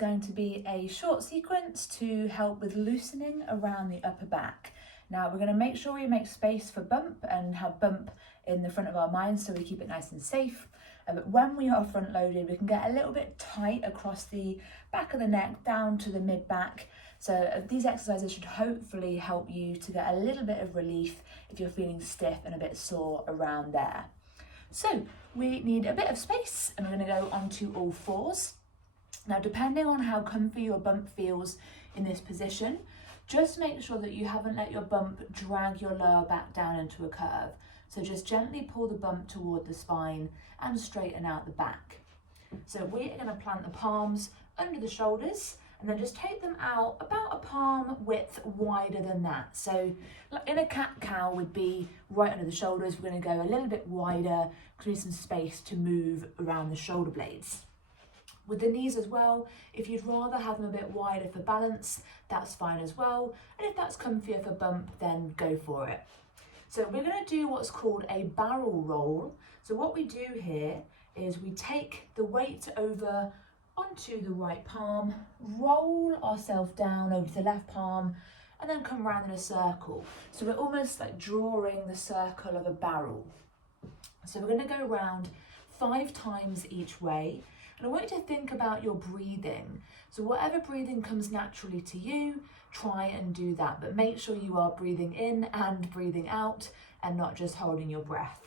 going to be a short sequence to help with loosening around the upper back. Now we're going to make sure we make space for bump and have bump in the front of our minds so we keep it nice and safe. But when we are front loaded, we can get a little bit tight across the back of the neck down to the mid back. So these exercises should hopefully help you to get a little bit of relief if you're feeling stiff and a bit sore around there. So we need a bit of space and we're going to go onto all fours. Now, depending on how comfy your bump feels in this position, just make sure that you haven't let your bump drag your lower back down into a curve. So just gently pull the bump toward the spine and straighten out the back. So we are going to plant the palms under the shoulders and then just take them out about a palm width wider than that. So in a cat-cow would be right under the shoulders. We're going to go a little bit wider, create some space to move around the shoulder blades. With the knees as well, if you'd rather have them a bit wider for balance, that's fine as well. And if that's comfier for bump, then go for it. So we're going to do what's called a barrel roll. So what we do here is we take the weight over onto the right palm, roll ourselves down over to the left palm, and then come round in a circle. So we're almost like drawing the circle of a barrel. So we're going to go around 5 times each way. And I want you to think about your breathing. So whatever breathing comes naturally to you, try and do that. But make sure you are breathing in and breathing out and not just holding your breath.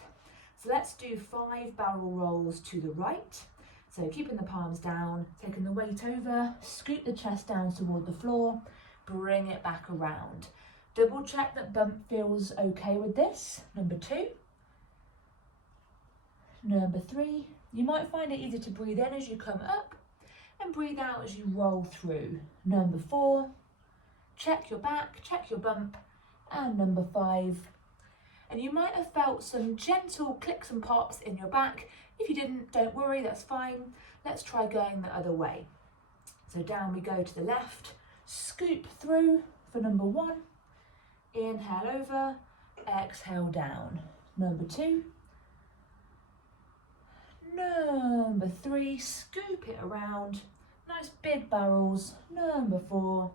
So let's do 5 barrel rolls to the right. So keeping the palms down, taking the weight over, scoot the chest down toward the floor, bring it back around. Double check that bump feels okay with this. Number 2. Number 3. You might find it easier to breathe in as you come up and breathe out as you roll through. Number 4. Check your back, check your bump. And number 5. And you might have felt some gentle clicks and pops in your back. If you didn't, don't worry, that's fine. Let's try going the other way. So down we go to the left, scoop through for number 1. Inhale over, exhale down. Number 2. Number 3, scoop it around. Nice big barrels. Number 4.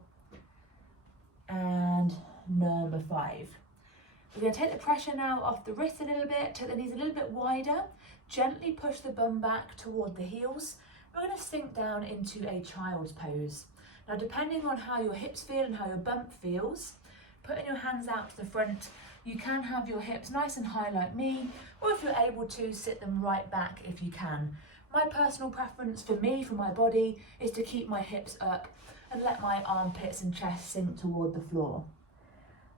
And number 5. We're going to take the pressure now off the wrist a little bit, take the knees a little bit wider, gently push the bum back toward the heels. We're going to sink down into a child's pose. Now, depending on how your hips feel and how your bump feels, putting your hands out to the front, you can have your hips nice and high like me, or if you're able to, sit them right back if you can. My personal preference for me, for my body, is to keep my hips up and let my armpits and chest sink toward the floor.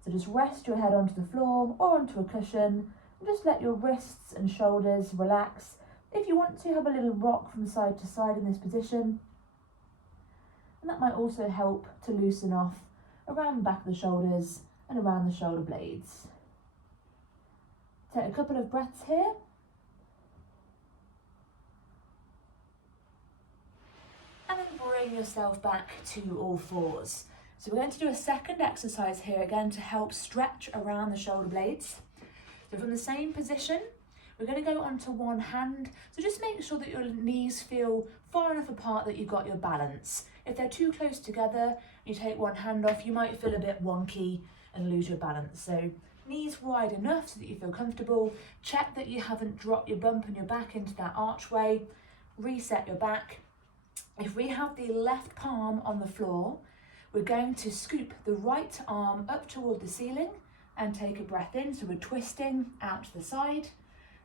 So just rest your head onto the floor or onto a cushion and just let your wrists and shoulders relax. If you want to, have a little rock from side to side in this position. And that might also help to loosen off around the back of the shoulders and around the shoulder blades. Take a couple of breaths here. And then bring yourself back to all fours. So we're going to do a second exercise here again to help stretch around the shoulder blades. So from the same position, we're going to go onto one hand. So just make sure that your knees feel far enough apart that you've got your balance. If they're too close together, you take one hand off, you might feel a bit wonky and lose your balance. So knees wide enough so that you feel comfortable. Check that you haven't dropped your bump and your back into that archway. Reset your back. If we have the left palm on the floor, we're going to scoop the right arm up toward the ceiling and take a breath in. So we're twisting out to the side.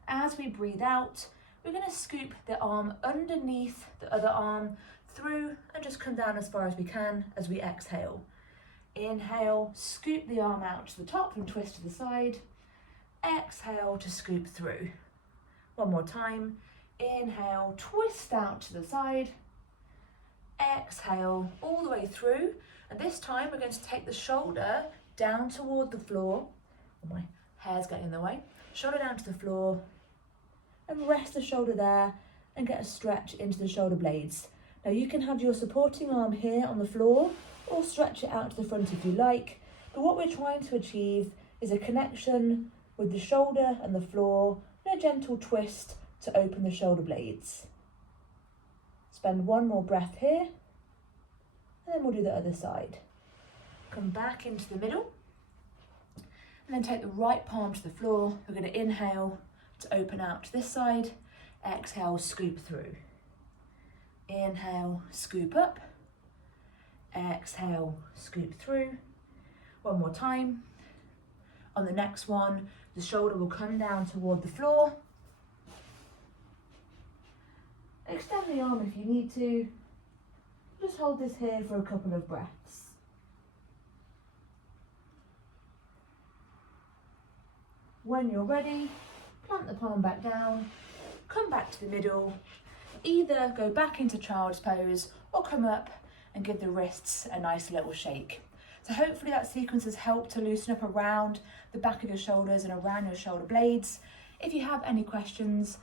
As we breathe out, we're going to scoop the arm underneath the other arm through and just come down as far as we can as we exhale. Inhale, scoop the arm out to the top and twist to the side. Exhale to scoop through. One more time. Inhale, twist out to the side. Exhale all the way through. And this time we're going to take the shoulder down toward the floor. Oh, my hair's getting in the way. Shoulder down to the floor and rest the shoulder there and get a stretch into the shoulder blades. Now you can have your supporting arm here on the floor or stretch it out to the front if you like. But what we're trying to achieve is a connection with the shoulder and the floor and a gentle twist to open the shoulder blades. Spend one more breath here. we'll do the other side. Come back into the middle, and then take the right palm to the floor. We're going to inhale to open out to this side, exhale, scoop through. Inhale, scoop up, exhale, scoop through. One more time. On the next one, the shoulder will come down toward the floor. Extend the arm if you need to. Just hold this here for a couple of breaths. When you're ready, plant the palm back down, come back to the middle, either go back into child's pose or come up and give the wrists a nice little shake. So hopefully that sequence has helped to loosen up around the back of your shoulders and around your shoulder blades. If you have any questions,